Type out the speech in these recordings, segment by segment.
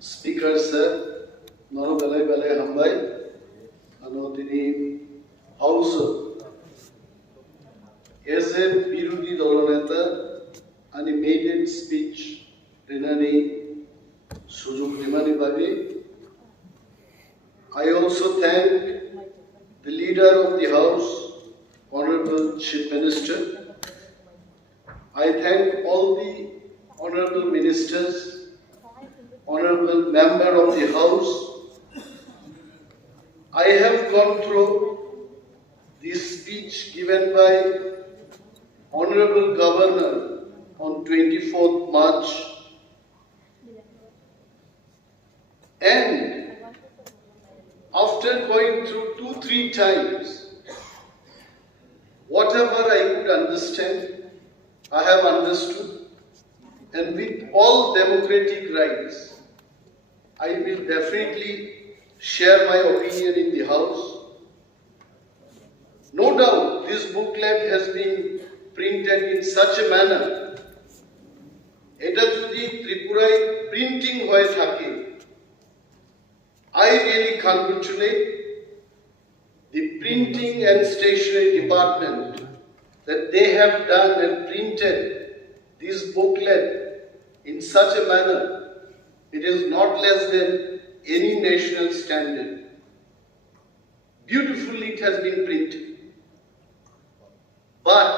Speaker sir, Maro Belai Belai Hambai, Anotini House as a Birudi Doloneta, and he made a speech, Renani Sujuk Rimani Babi. I also thank the leader of the House, Honorable Chief Minister. I thank all the Honorable Ministers, Honorable Member of the House. I have gone through the speech given by Honorable Governor on 24th March, and after going through 2-3 times, whatever I could understand, I have understood, and with all democratic rights, I will definitely share my opinion in the House. No doubt, this booklet has been printed in such a manner, eta jodi Tripurai printing hoye thake, I really congratulate the printing and stationery department that they have done and printed this booklet in such a manner. It is not less than any national standard. Beautifully it has been printed. But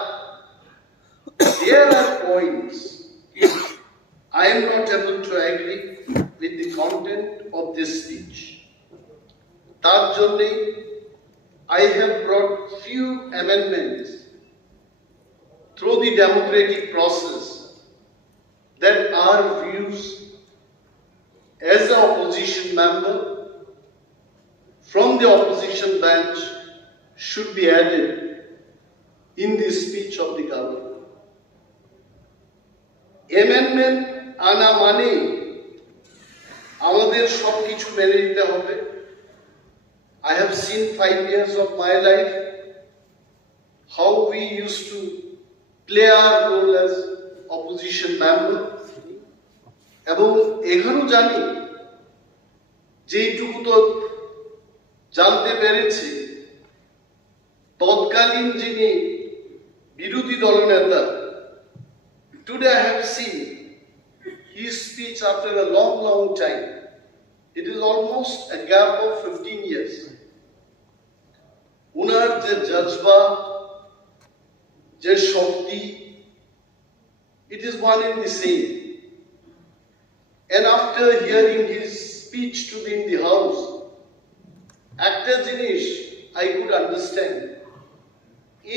there are points I am not able to agree with the content of this speech. Tar jonne I have brought few amendments through the democratic process that our views as an opposition member from the opposition bench should be added in the speech of the governor. Amendment ana mane আমাদের সবকিছু মেনে নিতে হবে. I have seen 5 years of my life how we used to play our role as opposition member, এবং এখানেও জানি যেটুকু তো জানতে পেরেছি তৎকালীন যিনি বিরোধী দলনেতা, today I have seen his speech after a long time. It is almost a gap of 15 years. উনার যে জজবা, যে শক্তি, it is one and the same. And after hearing his speech in the House, একটা জিনিস I could understand.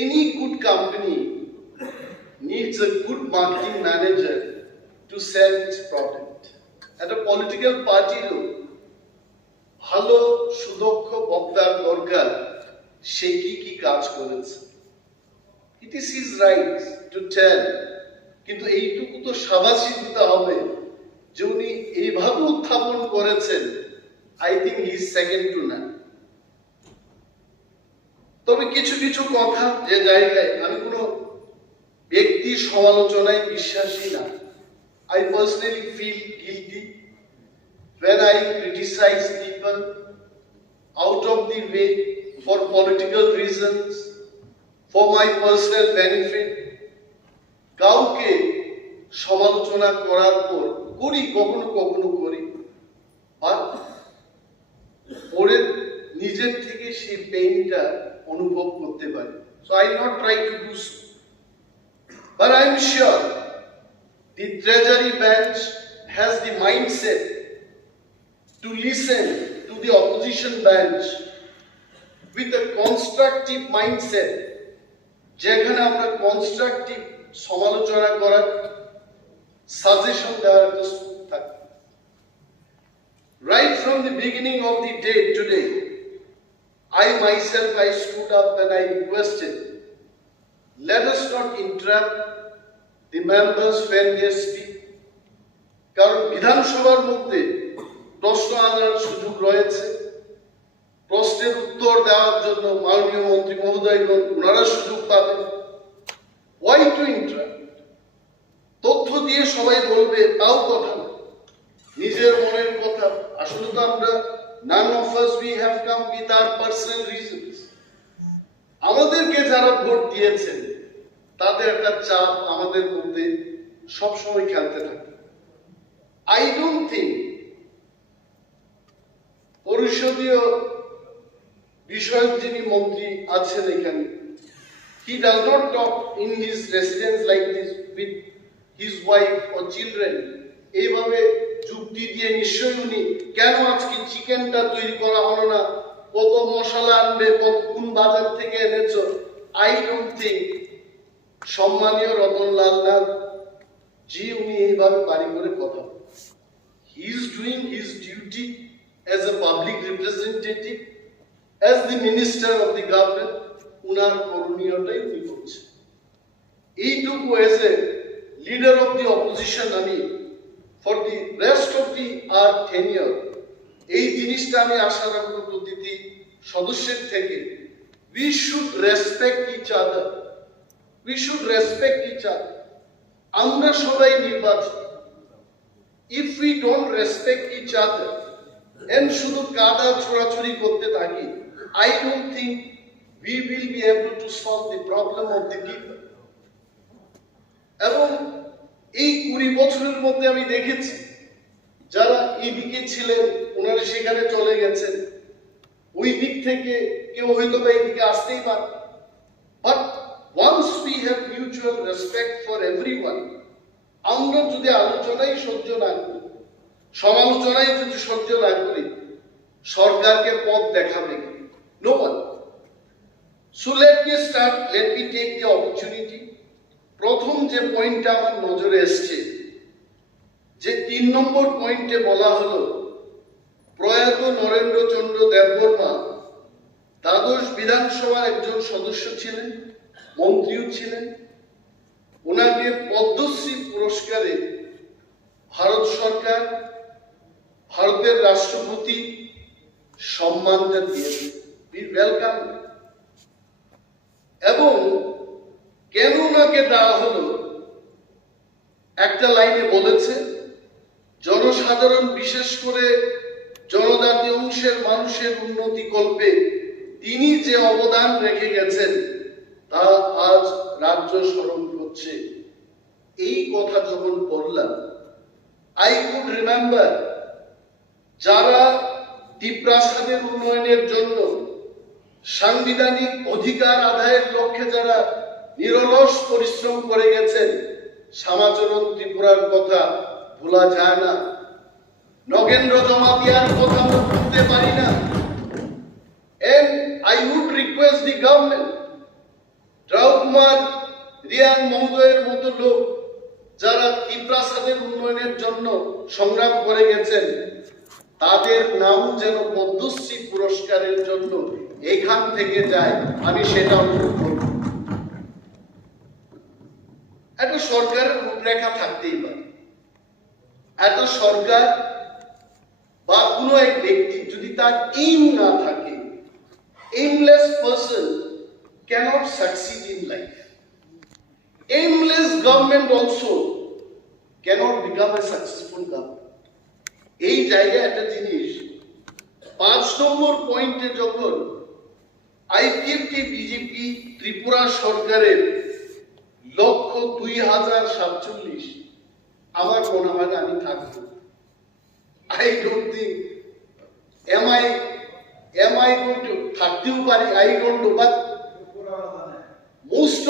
Any good company needs a good marketing manager to sell its product. At a political party, ভালো সুদক্ষ বক্তার দরকার, সে কি কাজ করেছে। It is his right to tell, কিন্তু এইটুকু তো শাবাশি দিতে হবে যে উনি এইভাবে উত্থাপন করেছেন, I think he is second to none. তবে কিছু কথা যে জায়গায় আমি কোনো ব্যক্তি সমালোচনায় বিশ্বাসী না. I personally feel guilty when I criticize people out of the way for political reasons, for my personal benefit. কাউকে সমালোচনা করার পর কখনো করি, আর পরে নিজের থেকে সেই পেইনটা অনুভব করতে পারি. So I not try to do so. But I am sure the Treasury bench has the mindset to listen to the opposition bench with a constructive mindset, যেখানে আমরা কনস্ট্রাকটিভ সমালোচনা করার সাজেশন দেওয়ার থাকি. Right from the beginning of the day today, I myself stood up and I requested, let us not interrupt the members when they speak. কারণ বিধানসভার মধ্যে প্রশ্ন আনার সুযোগ রয়েছে, প্রশ্নের উত্তর দেওয়ার জন্য মাননীয় মন্ত্রী মহোদয়গণ ওনারা সুযোগ পাবেন, Why to interrupt? তথ্য দিয়ে সবাই বলবে তাও কথা না, নিজের মনের কথা। আসলে তো আমরা none of us we have come with our personal reasons. আমাদেরকে যারা ভোট দিয়েছেন তাদের একটা চাপ আমাদের মধ্যে সবসময় খেলতে থাকে। I don't think পরিষদীয় বিষয়ক যিনি মন্ত্রী আছেন এখানে, he does not talk in his residence like this with his wife or children. এইভাবে যুক্তি দিয়ে নিশ্চয়ই উনি কেন আজকে চিকেনটা তৈরি করা হলো না, কত মশলা আনবে, কত কোন বাজার থেকে এনেছো, I don't think সম্মানীয় রতনলাল নাথ জি উনি এইভাবে বাড়ি করে কথা বলেন। He is doing his duty as a public representative, as the minister of the government. উনার করণীয়টাই উনি করছেন। এইটুকু as a leader of the opposition আমি for the rest of the our tenure এই জিনিসটা আমি আশা রাখবো প্রতিটি সদস্যের থেকে, we should respect each other, we should respect each other. আমরা সবাই নির্বাচিত, if we don't respect each other and শুধু কাদা ছোড়াছুড়ি করতে থাকি, I don't think we will be able to solve the problem of the people. এবং এই 20 বছরের মধ্যে আমি দেখেছি যারা এইদিকে ছিলেন ওনারা সেখানে চলে গেছেন, ওই দিক থেকে কেউ হয়তো বা এইদিকে আসতেই পারে, but once we have mutual respect for everyone, আমরা যদি আলোচনাই সহ্য না করি, সমালোচনাই যদি সহ্য না করি, সরকারকে পথ দেখাবে no one. So let me take the opportunity. প্রথম যে পয়েন্টটা আমার নজরে এসছে, যে 3 নম্বর পয়েন্টে বলা হলো প্রয়াত নরেন্দ্রচন্দ্র দেববর্মা দ্বাদশ বিধানসভার একজন সদস্য ছিলেন, মন্ত্রীও ছিলেন। ওনাকে পদ্মশ্রী পুরস্কারে ভারত সরকার, ভারতের রাষ্ট্রপতি সম্মানটা দিয়েছে, we welcome. এবং কেন ওনাকে দেওয়া হলো, একটা লাইনে বলেছে জনসাধারণ বিশেষ করে জনজাতি অংশের মানুষের উন্নতি কল্পে তিনি যে অবদান রেখে গেছেন তা আজ রাজ্য স্মরণ করছে। এই কথা যখন পড়লাম, I could remember যারা টিপ্রাসাদের উন্নয়নের জন্য সাংবিধানিক অধিকার আদায়ের লক্ষ্যে যারা নিরলস পরিশ্রম করে গেছেন, শ্যামাচরণ ত্রিপুরার কথা ভোলা যায় না, নগেন্দ্র জমাতিয়ার কথা ভুলতে পারি না। And I would request the government, রাউকুমার Reang মহোদয়ের মতো লোক যারা ত্রিপ্রাসাদের উন্নয়নের জন্য সংগ্রাম করে গেছেন, তাদের নাম যেন পদ্মশ্রী পুরস্কারের জন্য এখান থেকে যায়, আমি সেটা অনুরোধ করব। একটা সরকারের রূপরেখা থাকতেই পারে, একটা সরকার বা কোনো এক ব্যক্তি যদি তার এইম না থাকে, aimless person cannot succeed in life. Aimless government also cannot become a successful government. এই জায়গায় একটা জিনিস 5 নম্বর পয়েন্টে যখন আইপিএফটি বিজেপি ত্রিপুরা সরকারের লক্ষ্য 2047, আমার মনে হয় আমি থাকবো। I don't think am I going to থাকতেও পারি, I don't know, but most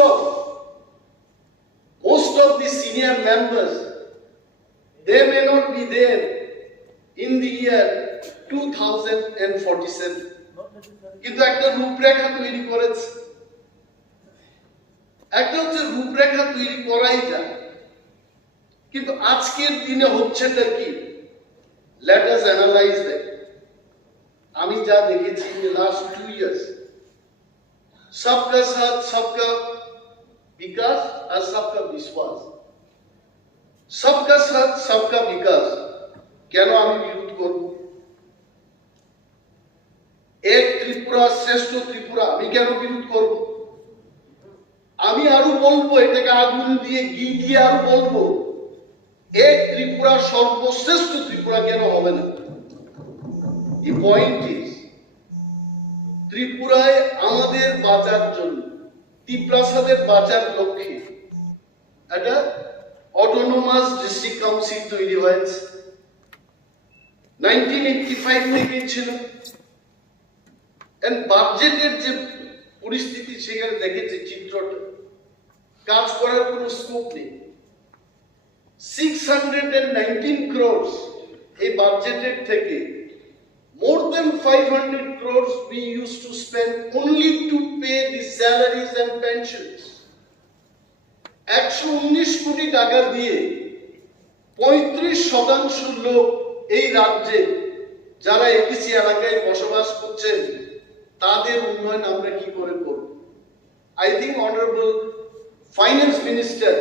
of the senior members, they may not be there in the year 2047. কিন্তু একটা রূপরেখা তৈরি করেছে, একটা হচ্ছে রূপরেখা তৈরি করাই যায়, কিন্তু আজকের দিনে হচ্ছেটা কি, let us analyze that. আমি যা দেখেছি in the last 2 years, सबका साथ सबका विकास और सबका विश्वास, सबका साथ सबका विकास কেন আমি বিরোধ করব? এক ত্রিপুরা শ্রেষ্ঠ ত্রিপুরা আমি কেন বিরোধ করব? আমি আরো বলবো এটাকে আগুন দিয়ে ঘি দিয়ে আর বলবো এক ত্রিপুরা সর্বশ্রেষ্ঠ ত্রিপুরা কেন হবে না? The point is, ত্রিপুরায় আমাদের বাঁচার জন্য, ত্রিপ্রাসাদের বাঁচার লক্ষ্যে একটা অটোনোমাস ডিস্ট্রিক্ট কাউন্সিল তৈরি হয়েছে। 1985 থেকে ছিল। বাজেটের যে পরিস্থিতি সেখানে দেখেছে চিত্রটা, কাজ করার কোনো স্কোপ নেই। 619 crores এই বাজেটের থেকে more than 500 crores we used to spend only to pay the salaries and pensions. 119 কোটি টাকা দিয়ে 35% লোক এই রাজ্যে যারা এপিসি এলাকায় বসবাস করছেন তাদের উন্নয়ন আমরা কি করে করব? I think honorable finance minister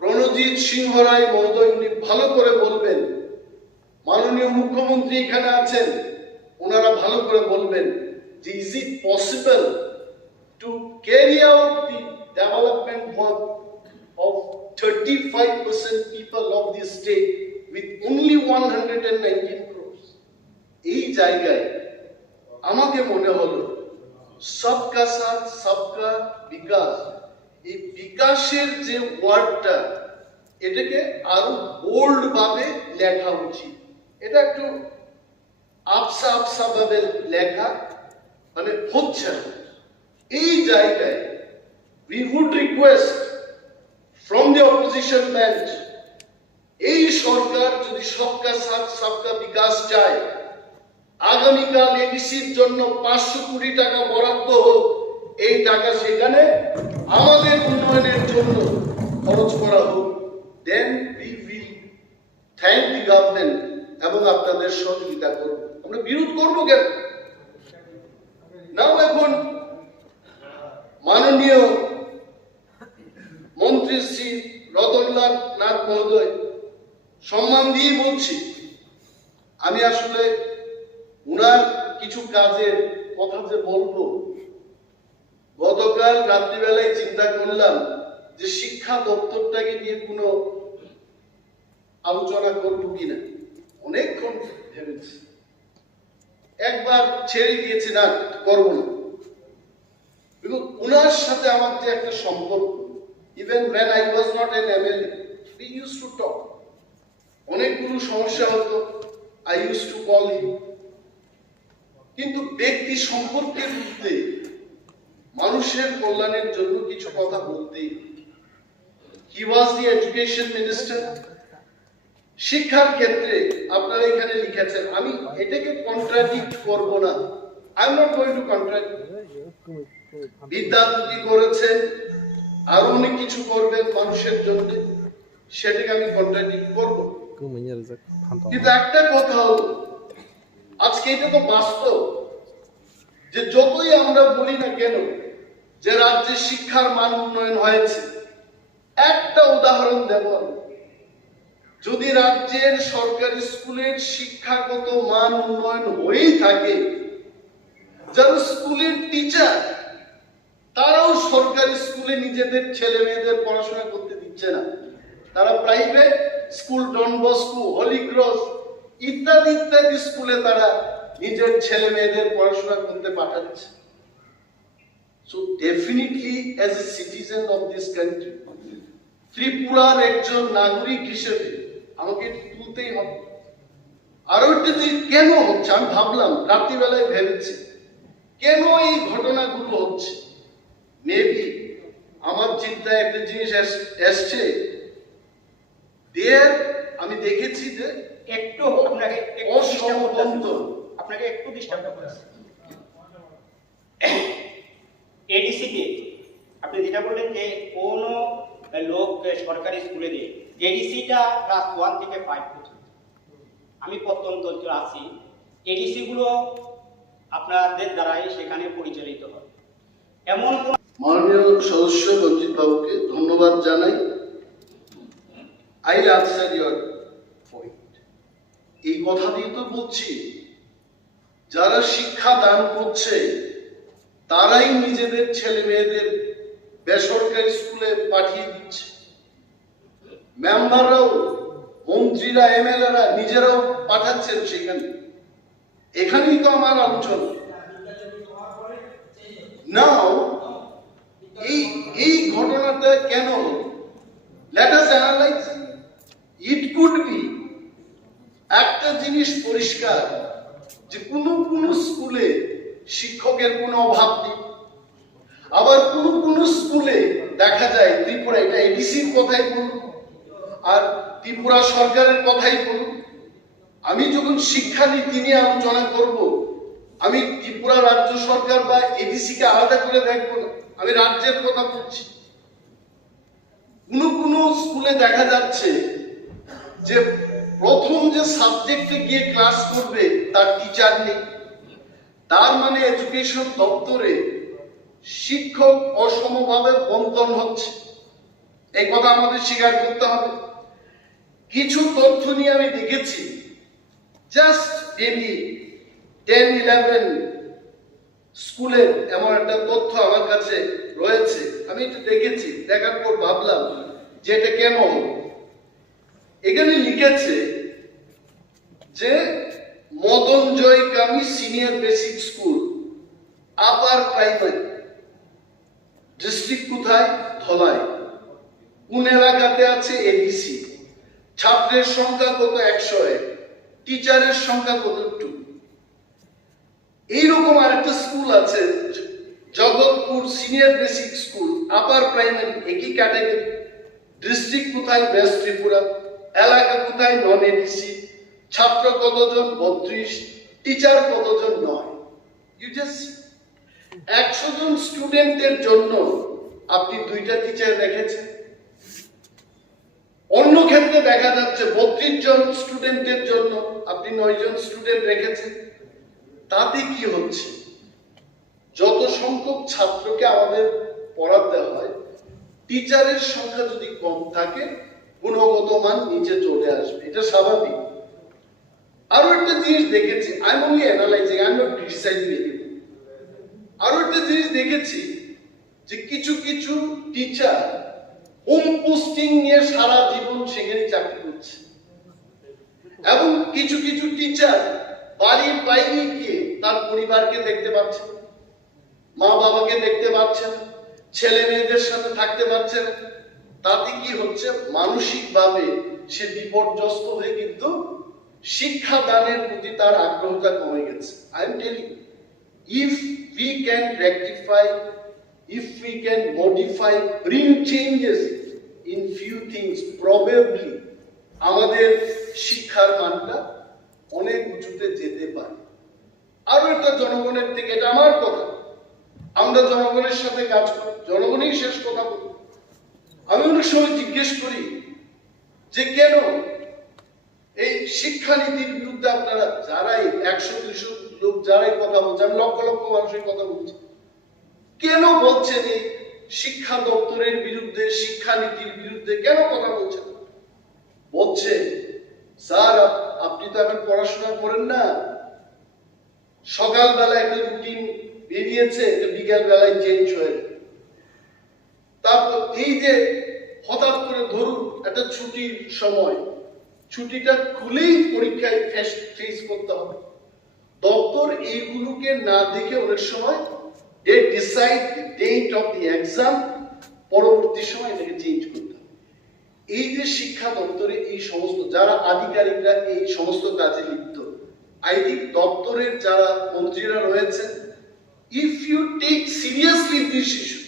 Ranjit সিংহ রায় মহোদয় উনি ভালো করে বলবেন, মাননীয় মুখ্যমন্ত্রী এখানে আছেন, ওনারা ভালো করে বলবেন যে is it possible to carry out the development work of 35% people of this state with only 119 crores? এই জায়গায় আমাকে মনে হলো সবকা সাথ সবকা বিকাশ, এই বিকাশের যে ওয়ার্ডটা এটাকে আরো বোল্ড ভাবে লেখা উচিত। এটা একটু আবসা আবসা ভাবে লেখা মানে হচ্ছে না। এই জায়গায় we would request from the opposition bench, এই সরকার যদি সবকা সাথ সবকা বিকাশ চায়, আগামীকাল এডিসির জন্য 500 কোটি টাকা বরাদ্দ হোক, এই টাকা সেখানে আমাদের উন্নয়নের জন্য খরচ করা হোক, then we will thank the government এবং আপনাদের সহযোগিতা করব। আমরা বিরোধ করবো কেন? নাও এখন মাননীয় মন্ত্রী শ্রী রতনলাল নাথ মহোদয় সম্মান দিয়ে বলছি, আমি আসলে উনার কিছু কাজের কথা যে বলবো, গতকাল রাত্রিবেলায় চিন্তা করলাম যে শিক্ষা দপ্তরটাকে নিয়ে কোনো আলোচনা করবো কিনা, অনেকক্ষণ ভেবেছি, একবার ছেড়ে দিয়েছি, না করবো না। কিন্তু উনার সাথে আমার যে একটা সম্পর্ক, even when I was not an MLA, we used to talk. অনেকগুলো সমস্যা হতো, I used to call him. কিন্তু ব্যক্তি সম্পর্কের মধ্যে মানুষের কল্যাণের জন্য কিছু কথা বলতেই। He was the education minister. শিক্ষার ক্ষেত্রে আপনারা এখানে লিখেছেন, আমি এটাকে কন্ট্রাডিক্ট করব না, I am not going to contradict. Vidyapati করেছেন, আরো অনেক কিছু করবেন মানুষের জন্য, সেটাকে আমি কন্ট্রাডিক্ট করব। কিন্তু একটা কথা হলো, আজকে এটা তো বাস্তব যে যতই আমরা বলি না কেন যে রাজ্যে শিক্ষার মান উন্নয়ন হয়েছে, একটা উদাহরণ দেব, যদি রাজ্যের সরকারি স্কুলের শিক্ষাগত মান উন্নয়ন হয়েই থাকে, যারা স্কুলের টিচার তারাও সরকারি স্কুলে নিজেদের ছেলে মেয়েদের পড়াশোনা করতে দিচ্ছে না, তারা private school, Don Bosco, Holy Cross ইত্যাদি ইত্যাদি স্কুলে তারা নিজের ছেলে মেয়েদের পড়াশোনা করতে পাঠাচ্ছে। So definitely as a citizen of this country, ত্রিপুরার একজন নাগরিক হিসেবে আমাকে তুলতেই হবে। আরো একটা যে কেন হচ্ছে, আমি ভাবলাম রাত্রিবেলায় ভেবেছি কেন এই ঘটনাগুলো হচ্ছে। মেবি আমার চিন্তায় একটা জিনিস এসছে, আমি দেখেছি যে একটু আপনাকে একটু ডিস্টার্ব করেছে। এডিসিতে আপনি যেটা বললেন যে কোন লোক সরকারি স্কুলে দেয়, এডিসিটা ক্লাস 1 থেকে 5 পর্যন্ত। আমি প্রত্যন্ত অঞ্চলে আছি, এডিসি গুলো আপনাদের দ্বারাই সেখানে পরিচালিত হয়। এমন মাননীয় সদস্য রঞ্জিত বাবুকে ধন্যবাদ জানাই। I answer your point. এই কথা দিয়ে তো বলছি যারা শিক্ষা দান করছে তারাই নিজেদের ছেলে মেয়েদের বেসরকারি স্কুলে পাঠিয়ে দিচ্ছে। মেম্বাররাও, মন্ত্রীরা, এমএলএরা নিজেরাও পাঠাচ্ছেন সেখানে। এখানেই তো আমার আলোচনা। নাও এই ঘটনাটা কেন হলো? Let us analyse. It could be, একটা জিনিস পরিষ্কার যে কোনো স্কুলে শিক্ষকের কোনো অভাব নেই। আবার কোনো স্কুলে দেখা যায় ত্রিপুরা, এটা এডিসির কথাই বলুন আর ত্রিপুরা সরকারের কথাই বলুন, আমি যখন শিক্ষানীতি নিয়ে আলোচনা করব, আমি ত্রিপুরা রাজ্য সরকার বা এডিসিকে আলাদা করে দেখবো না, আমি রাজ্যের কথা বলছি। কোনো স্কুলে দেখা যাচ্ছে যে প্রথম যে সাবজেক্টে গিয়ে ক্লাস করবে তার টিচার নেই। তার মানে এডুকেশন দপ্তরে শিক্ষক অসমভাবে বন্টন হচ্ছে, এই কথা আমাদের স্বীকার করতে হবে। কিছু তথ্য নিয়ে আমি দেখেছি, জাস্ট মেবি 10-11 স্কুলের এমন একটা তথ্য আমার কাছে রয়েছে। আমি এটা দেখেছি, দেখার পর ভাবলাম যে এটা কেন হলো। এখানে লিখেছে যে Madan Jaykami senior basic school, upper primary, district কোথায়? ধলাই। কোন এলাকাতে আছে? এডিসি। ছাত্রের সংখ্যা কত? 101। টিচারের সংখ্যা কত? 2। এইরকম আরেকটা স্কুল আছে Jagatpur senior basic school, upper primary, একই ক্যাটাগরি। ডিস্ট্রিক্ট কোথায়? ওয়েস্ট ত্রিপুরা। এলাকা কোথায়? নন এডিসি। ছাত্র কতজন? 32। টিচার কতজন? 9। ইউ জাস্ট 100 জন স্টুডেন্টের জন্য আপনি 2টা টিচার রেখেছেন। অন্য ক্ষেত্রে দেখা যাচ্ছে 32 জন স্টুডেন্টের জন্য আপনি 9 জন স্টুডেন্ট রেখেছেন। তাতে কি হচ্ছে? যত সংখ্যক ছাত্রকে আমাদের পড়াতে হয়, টিচারের সংখ্যা যদি কম থাকে, গুণগত মান নিচে চলে আসবে, এটা স্বাভাবিক। আরো একটা জিনিস দেখেছি, I am only analysing, I am not criticising anything. আরো একটা জিনিস দেখেছি যে কিছু টিচার হোম পোস্টিং নিয়ে সারা জীবন সেখানে চাকরি করছে, এবং কিছু টিচার বাড়ির বাইরে গিয়ে তার পরিবারকে দেখতে পাচ্ছে না, মা বাবাকে দেখতে পাচ্ছে না, ছেলে মেয়েদের সাথে থাকতে পারছে না। তাতে কি হচ্ছে? মানসিকভাবে সে বিপর্যস্ত হয়ে কিন্তু শিক্ষাদানের প্রতি তার আগ্রহটা কমে গেছে। I am telling, if we can rectify, if we can modify, bring changes in few things, probably আমাদের শিক্ষার মানটা অনেক উঁচুতে যেতে পারে। আরো একটা জনগণের থেকে, এটা আমার কথা, আমরা জনগণের সাথে কাজ করি, জনগণই শেষ কথা বলি। আমি অনেক সময় জিজ্ঞেস করি যে কেন এই শিক্ষানীতির বিরুদ্ধে আপনারা যারাই 100-200 লোক যারাই কথা বলছে, আমি লক্ষ মানুষের কথা বলছি, কেন বলছেন এই শিক্ষা দপ্তরের বিরুদ্ধে, শিক্ষানীতির বিরুদ্ধে কেন কথা বলছেন? বলছে স্যার আপনি তো এখন পড়াশোনা করেন না, সকালবেলা একটা রুটিন বেরিয়েছে, বিকেল বেলায় চেঞ্জ হয়ে যায়। তারপর এই যে হঠাৎ করে ধরুন একটা ছুটির সময়, ছুটিটা খুলেই পরীক্ষায় ফেস করতে হবে, দপ্তর এইগুলোকে না দেখে অনেক সময় they decide the date of the exam, পরবর্তী সময় এটাকে চেঞ্জ করতে হবে। এই যে শিক্ষা দপ্তরে এই সমস্ত যারা আধিকারিকরা এই সমস্ত কাজে লিপ্ত, আই থিঙ্ক দপ্তরের যারা মন্ত্রীরা রয়েছেন, if you take seriously this issue,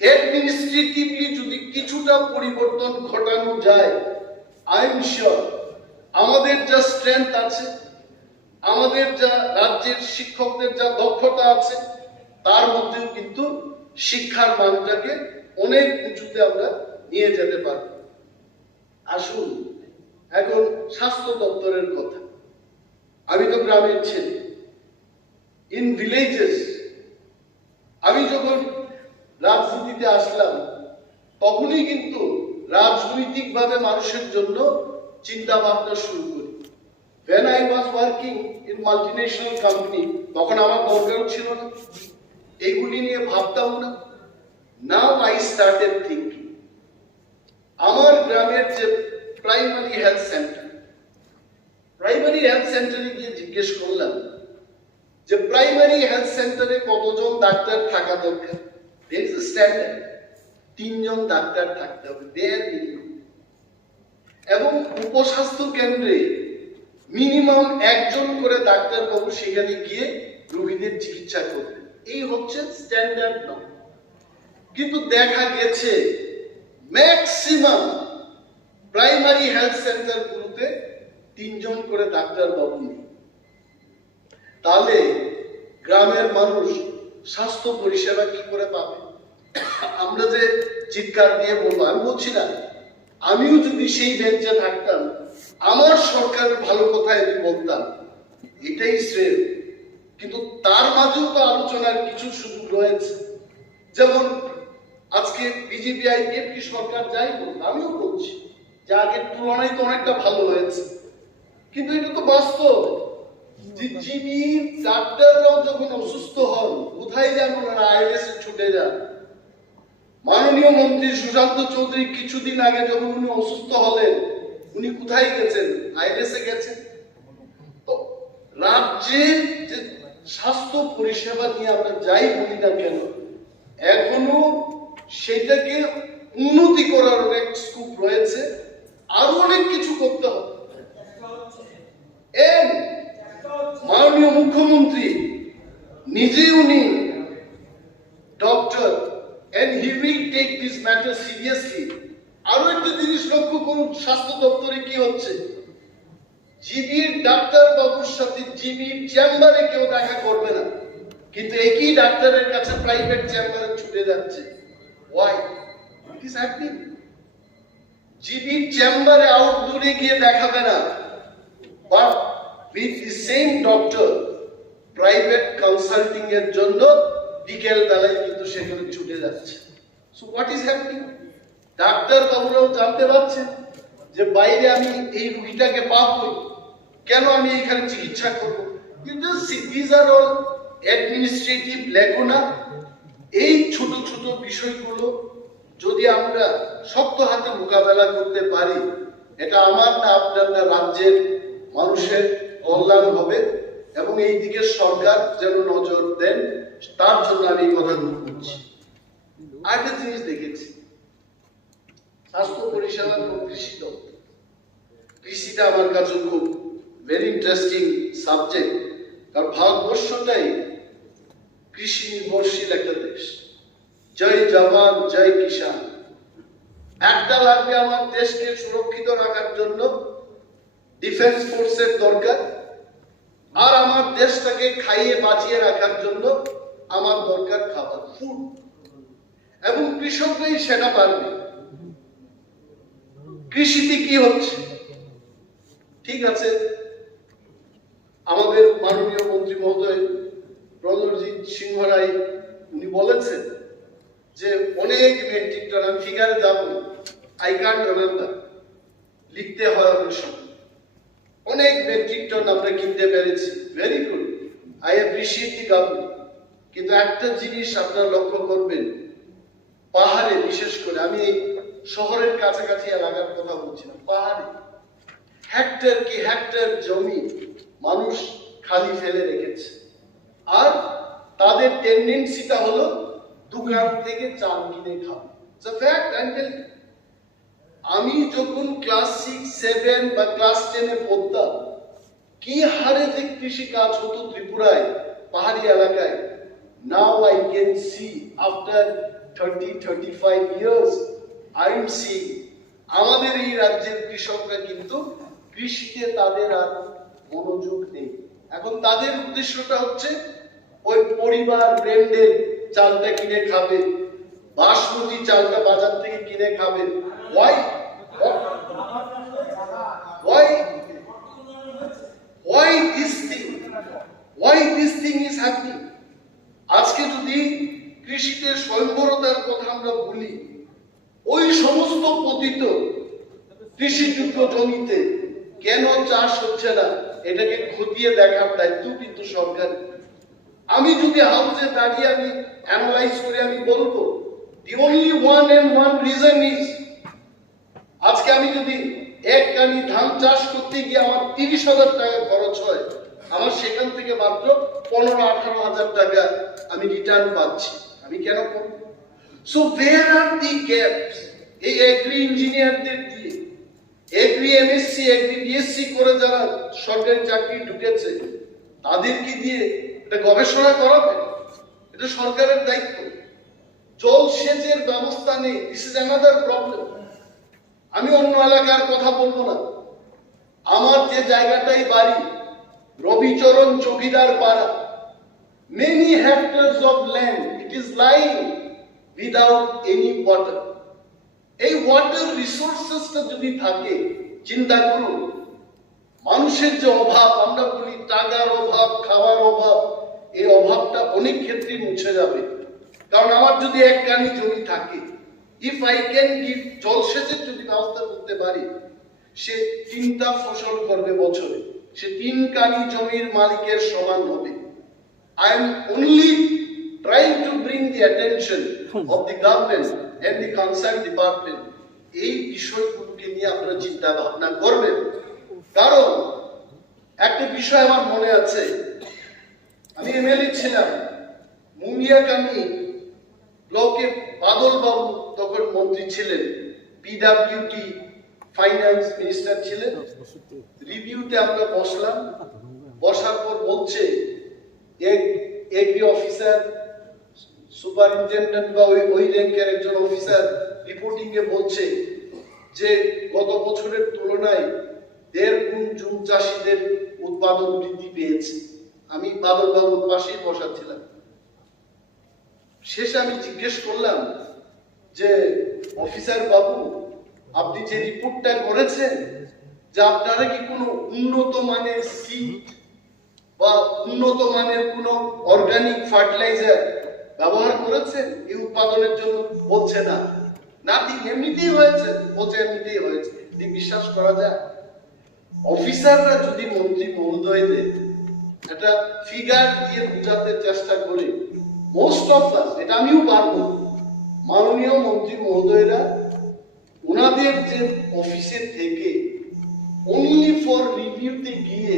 administratively যদি কিছুটা পরিবর্তন ঘটানো যায়, আই এম শিওর আমাদের যা স্ট্রেংথ আছে, আমাদের যা রাজ্যের শিক্ষকদের যা দক্ষতা আছে, তার মধ্যেও কিন্তু শিক্ষার মানটাকে অনেক উঁচুতে আমরা নিয়ে যেতে পারব। আসুন এখন স্বাস্থ্য দপ্তরের কথা। আমি তো গ্রামের ছেলে, ইন ভিলেজেস। আমি যখন রাজনীতিতে আসলাম তখনই কিন্তু রাজনৈতিকভাবে মানুষের জন্য চিন্তা ভাবনা শুরু করি। When I was working in multinational company, তখন আমার দরকারও ছিল না, এগুলি নিয়ে ভাবতাম না। Now I started thinking, আমার গ্রামের যে প্রাইমারি হেলথ সেন্টারে গিয়ে জিজ্ঞেস করলাম যে প্রাইমারি হেলথ সেন্টারে কতজন ডাক্তার থাকা দরকার। there is a standard, 3 জন ডাক্তার থাকতে হবে দেয়ার মিনিমাম, এবং উপস্বাস্থ্য কেন্দ্রে মিনিমাম 1 জন করে ডাক্তার বাবু সেখানে গিয়ে রোগীদের চিকিৎসা করবে। এই হচ্ছে স্ট্যান্ডার্ড নর্ম। কিন্তু দেখা গেছে ম্যাক্সিমাম প্রাইমারি হেলথ সেন্টার গুলোতে 3 জন করে ডাক্তার বাবু নেই। তাহলে গ্রামের মানুষ স্বাস্থ্য পরিষেবা কি করে পাবে? আমরা যে চিৎকার দিয়ে বলবো, আমি বলছি না, আমিও যদি সেই বেঞ্চে থাকতাম আমার সরকারের ভালো কথাই আমি বলতাম, এটাই শ্রেয়। কিন্তু তার মাঝেও তো আলোচনার কিছু সুযোগ রয়েছে। যেমন আজকে বিজেপি আইপিএফ কি সরকার যাই বলুন, আমিও বলছি যে আগের তুলনায় তো অনেকটা ভালো হয়েছে, কিন্তু এটা তো বাস্তব যে যিনি ডাক্তাররাও যখন অসুস্থ হন কোথায় যান? ওনারা আইএলএস এ ছুটে যান। মাননীয় মন্ত্রী সুশান্ত চৌধুরী কিছুদিন আগে যখন উনি অসুস্থ হলেন, উনি কোথায় গেছেন? আইএলএস এ গেছেন। তো রাজ্যের যে স্বাস্থ্য পরিষেবা নিয়ে আমরা যাই বলি না কেন, এখনো সেটাকে উন্নতি করার অনেক স্কোপ রয়েছে, আরো অনেক কিছু করতে হবে। মাননীয় মুখ্যমন্ত্রী নিজে উনি doctor, and he will take this matter seriously। আরো একটা জিনিস লক্ষ্য করুন, স্বাস্থ্য দপ্তরে কি হচ্ছে, জিবির ডাক্তার বাবুর সাথে জিবির চেম্বারে কেউ দেখা করবে না, কিন্তু একই ডাক্তারের কাছে প্রাইভেট চেম্বারে ছুটে যাচ্ছে। why it is happening? জিবির চেম্বারে আউটডোরে গিয়ে দেখাবে না, but with the same doctor private consulting এর জন্য বিকেল বেলায় কিন্তু সেখানে ছুটে যাচ্ছে। So what is happening? Doctor বাবুরাও জানতে পারছেন যে বাইরে আমি এই রোগীটাকে পাবো, কেন আমি এখানে চিকিৎসা করব? কিন্তু দিস আর অল অ্যাডমিনিস্ট্রেটিভ লেগুনা। এই ছোট ছোট বিষয়গুলো যদি আমরা শক্ত হাতে মোকাবেলা করতে পারি, এটা আমার না আপনার না রাজ্যের মানুষের কল্যাণ হবে, এবং এই দিকে সরকার যেন নজর দেন, তার জন্য আমি এই কথাগুলো বলছি। আরেকটা জিনিস দেখেছি, স্বাস্থ্য পরিষেবা এবং কৃষি দপ্তর। কৃষিটা আমার কাছে খুব ভেরি ইন্টারেস্টিং সাবজেক্ট, কারণ ভারতবর্ষটাই কৃষি নির্ভরশীল একটা দেশ। জয় জওয়ান জয় কিষান। একটা লাগবে আমার দেশকে সুরক্ষিত রাখার জন্য, ডিফেন্স ফোর্সের দরকার, আর আমার দেশটাকে খাইয়ে বাঁচিয়ে রাখার জন্য আমার দরকার খাবার, ফুড, এবং কৃষকরাই সেটা পারবে। কৃষিতে কি হচ্ছে? ঠিক আছে, আমাদের মাননীয় মন্ত্রী মহোদয় প্রণজিৎ সিংহ রায় উনি বলেছেন যে অনেক মেট্রিক টন, আমি ফিগারে যাব, আই কান্ট রিমেম্বার, লিখতে হয় অনেক সময়, অনেক মেট্রিক টন আমরা কিনতে পেরেছি। Very good, I appreciate the government. কিন্তু একটা জিনিস আপনারা লক্ষ্য করবেন, পাহাড়ে বিশেষ করে, আমি এই শহরের কাছাকাছি এলাকার কথা বলছি না, পাহাড়ে হেক্টর কি হেক্টর জমি মানুষ খালি ফেলে রেখেছে, আর তাদের টেন্ডেন্সিটা হলো দোকান থেকে চাল কিনে খাবে। It's a fact. আমি যখন ক্লাস 6, 7 বা ক্লাস 10 এ পড়তাম, কি হারে যে কৃষি কাজ হতো ত্রিপুরায় পাহাড়ি এলাকায়। Now I can see after 30-35 years I am see আমাদের এই রাজ্যের কৃষকরা কিন্তু কৃষিতে তাদের আর মনোযোগ নেই। এখন তাদের উদ্দেশ্যটা হচ্ছে ওই পরিবার ব্র্যান্ডের চালটা কিনে খাবে, বাসমতি চালটা বাজার থেকে কিনে খাবে। Why? Why this thing? Why this thing is happening? আজকে যদি কৃষিতে স্বয়ংবরতার কথা আমরা বলি, ওই সমস্ত পতিত কৃষিযোগ্য জমিতে কেন চাষ হচ্ছে না, এটাকে খতিয়ে দেখার দায়িত্ব কিন্তু সরকার। আমি যদি হাউসে দাঁড়িয়ে আমি অ্যানালাইজ করে আমি বলবো, the only one and one reason is, আজকে আমি যদি এক কানি ধান চাষ করতে গিয়ে আমার 30,000 টাকা খরচ হয়, আমার সেখান থেকে মাত্র 15-18,000 টাকা আমি রিটার্ন পাচ্ছি। আমি কেন করব? So where are the gaps? এই এগ্রি ইঞ্জিনিয়ারদের দিয়ে, এগ্রি এমএসসি, এগ্রি বিএসসি করে যারা সরকারি চাকরি ঢুকেছে, তাদেরকে দিয়ে এটা গবেষণা করাবে, এটা সরকারের দায়িত্ব। জলসেচের ব্যবস্থা নেই, দিস ইজ অ্যানাদার প্রবলেম। আমি অন্য এলাকার কথা বলবো না, আমার যে জায়গাটাই বাড়ি, রবিচরণ চৌকিদার পাড়া, many hectares of land, it is lying without any water. এই ওয়াটার রিসোর্সেসটা যদি থাকে, চিন্তা করুন মানুষের যে অভাব, আমরা বলি টাকার অভাব, খাওয়ার অভাব, এই অভাবটা অনেক ক্ষেত্রে মুছে যাবে। কারণ আমার যদি এক কানি জমি থাকে, ইফ আই ক্যান গিভ, জলসেচের যদি ব্যবস্থা করতে পারি, সে 3টা ফসল করবে বছরে, সে 3 কানি জমির মালিকের সমান হবে। I am only trying to bring the attention of the government and the concerned department. এই বিষয়গুলোকে নিয়ে আপনারা চিন্তা ভাবনা করবেন। কারণ একটা বিষয় আমার মনে আছে, আমি এমএলএ ছিলাম, মুমিয়াকামি ব্লকে বাদল বাবু তখন মন্ত্রী ছিলেন, পিডব্লিউডি ফাইন্যান্স মিনিস্টার ছিলেন। রিভিউতে আমরা বসলাম, বসার পর বলছে এগ্রি অফিসার, সুপারিনটেন্ডেন্ট বা ওই র্যাঙ্কের একজন অফিসার রিপোর্টিং এ বলছে যে গত বছরের তুলনায় 1.5 গুণ জুম চাষীদের উৎপাদন বৃদ্ধি পেয়েছে। আমি বাদল বাবুর পাশেই বসাচ্ছিলাম। শেষে আমি জিজ্ঞেস করলাম যে অফিসার বাবু, আপনি যে রিপোর্টটা করেছেন, যে আপনারা কি কোনো উন্নত মানের সিড বা উন্নত মানের কোনো অর্গানিক ফার্টিলাইজার ব্যবহার করেছেন এই উৎপাদনের জন্য? বলছে না, নাথিং, এমনিতেই হয়েছে, বলছে এমনিতেই হয়েছে। বিশ্বাস করা যায়? অফিসাররা যদি মন্ত্রী মহোদয়দের একটা ফিগার দিয়ে বোঝাতে চেষ্টা করে, মোস্ট অফ আস, এটা আমিও পারবো, মাননীয় মন্ত্রী মহোদয়রা ওনাদের যে অফিসে থেকে অনলি ফর রিভিউতে গিয়ে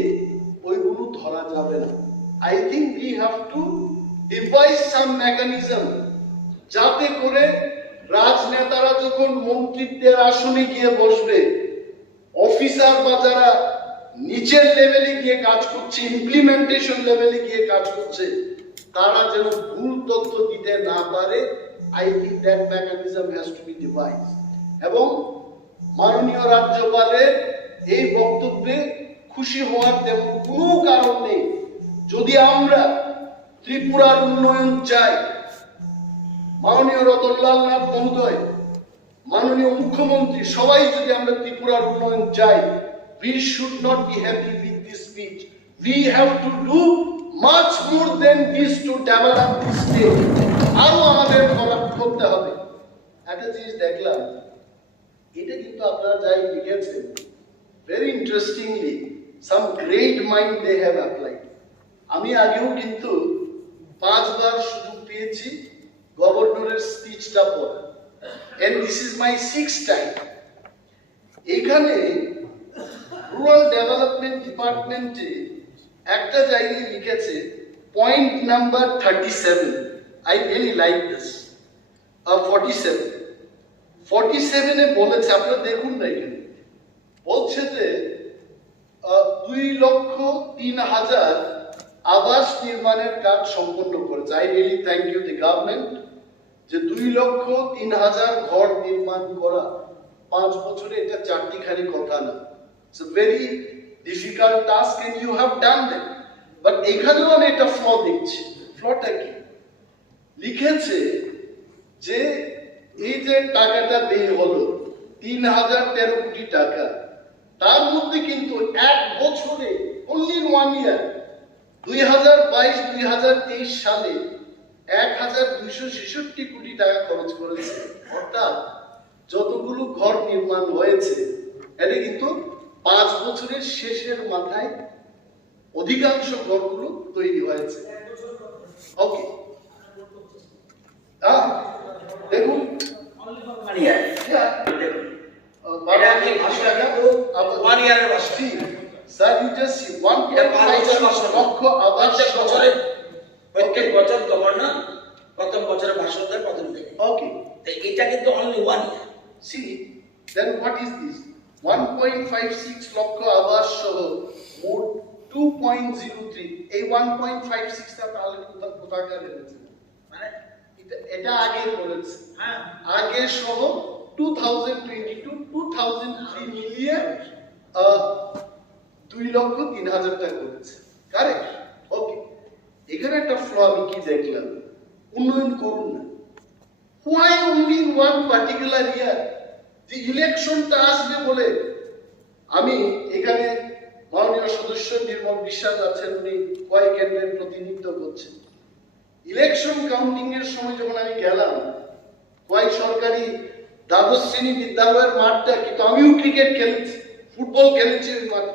ওইগুলো ধরা যাবে না। I think we have to device some mechanism, যাতে করে রাজনেতারা যখন মন্ত্রিত্বের আসনে গিয়ে বসবে, অফিসার বা যারা নিচের লেভেলে গিয়ে কাজ করছে, ইমপ্লিমেন্টেশন লেভেলে গিয়ে কাজ করছে, তারা যেন ভুল তথ্য দিতে না পারে। I think that mechanism has to be device. এবং মাননীয় রাজ্যপালের এই বক্তব্যে খুশি হওয়ার তেমন কোনো কারণ নেই। যদি আমরা ত্রিপুরার উন্নয়ন চাই, মাননীয় রতনলাল নাথ মহোদয়, মাননীয় মুখ্যমন্ত্রী, সবাই যদি আমরা ত্রিপুরার উন্নয়ন চাই, we should not be happy with this speech. We have to do much more than this to develop this state. আরো আমাদের করতে হবে। একটা জিনিস দেখলাম, এটা কিন্তু আপনারা যাই লিখেছেন, very interestingly, some great mind they have applied. আমি আগেও কিন্তু 5 বার সুযোগ পেয়েছি গভর্নরের স্পিচটা পড়া, and this is my 6th time. এখানে রুরাল ডেভেলপমেন্ট ডিপার্টমেন্টে একটা জায়গায় লিখেছে point number 37, I really like this. 47 বলেছে, আপনারা দেখুন না, এখানে বলছে যে 2,03,000 আবাস নির্মাণের কাজ সম্পন্ন করেছে। I really thank you the government, যে 2,03,000 ঘর নির্মাণ করা 5 বছরে, এটা চারটিখানি কথা না। It's a very difficult task and you have done that. But এখানেও আমি একটা ফ্ল দেখছি। ফ্লটা কি লিখেছে যে এই যে টাকাটা ব্যয় হলো 3,013 কোটি টাকা, তার মধ্যে কিন্তু এক বছরে only in 1 year 2022-2023 সালে 1,266 কোটি টাকা খরচ করেছে। অর্থাৎ যতগুলো ঘর নির্মাণ হয়েছে, এটা কিন্তু 5 বছরের শেষের মাথায় অধিকাংশ ঘরগুলো তৈরি হয়েছে। ওকে, দেখুন One year. Yeah. এটা কি ভাষা কিন্তু 1 ইয়ারের ভাষা। স্যার ইউ জাস্ট সি 1.5 লক্ষ আবাস প্রত্যেক বছর গভর্নর প্রথম বছরে ভাষণ দেয় প্রথম থেকে। ওকে তো এটা কিন্তু only 1 year. See then what is this 1.56 lakh আবাস সহ মোট 2.03 এই 1.56 টা তাহলে কোথাকার এনেছে মানে এটা আগে করেছে হ্যাঁ আগে সহ 2022-2003 মিলিয়ে 2,03,000 টাকা করেছে কারেক্ট ওকে এখানে একটা ফ্ল আমি কি দেখলাম উন্নয়ন করুন না why only in one particular year যে ইলেকশনটা আসবে বলে আমি এখানে মাননীয় সদস্য নির্মল বিশ্বাস আছেন উনি কয়েক কেন্দ্রের প্রতিনিধিত্ব করছেন ইলেকশন কাউন্টিং এর সময় যখন আমি গেলাম কয়েক সরকারি দ্বাদশ শ্রেণী বিদ্যালয়ের মাঠটা কিন্তু আমিও ক্রিকেট খেলেছি ফুটবল খেলেছি ওই মাঠে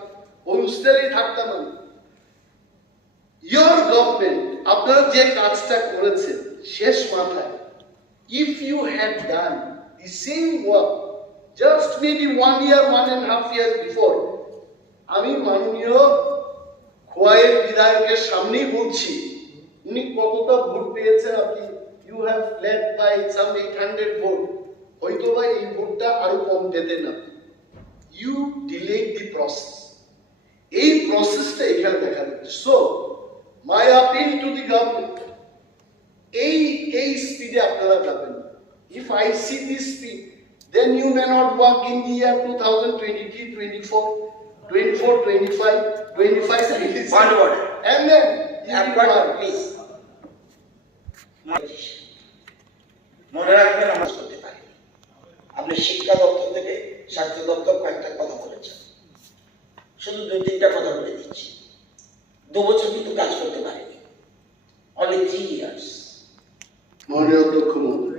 ওই হোস্টেলেই থাকতাম আমি ইয়োর গভর্নমেন্ট আপনারা যে কাজটা করেছেন শেষ মাথায় if you had done the same work just maybe 1 year 1.5 years before আমি মাননীয় খোয়াইয়ের বিধায়কের সামনেই বলছি উনি কতটা ভোট পেয়েছেন আপনি you have led by some 800 vote হয়তো বা এই ভোটটা আরো কম পেতেন আপনি ইউ ডিলেড দি প্রসেস এই প্রসেসটা এখানে দেখা যাচ্ছে so my appeal to the government এই স্পিডে আপনারা যাবেন if I C this speed then you may not work in the year 2023 24 24 25 25 26 One word. and then you এক will word, work. please. মনে রাখবেন আমরা করতে পারি আপনি শিক্ষা দপ্তর থেকে স্বাস্থ্য দপ্তর কয়েকটা কথা বলেছেন শুধু 2-3টা কথা বলে দিচ্ছি 2 বছর কিন্তু কাজ করতে পারেনি অনলি 3 ইয়ার্স মাননীয় অধ্যক্ষ মহোদয়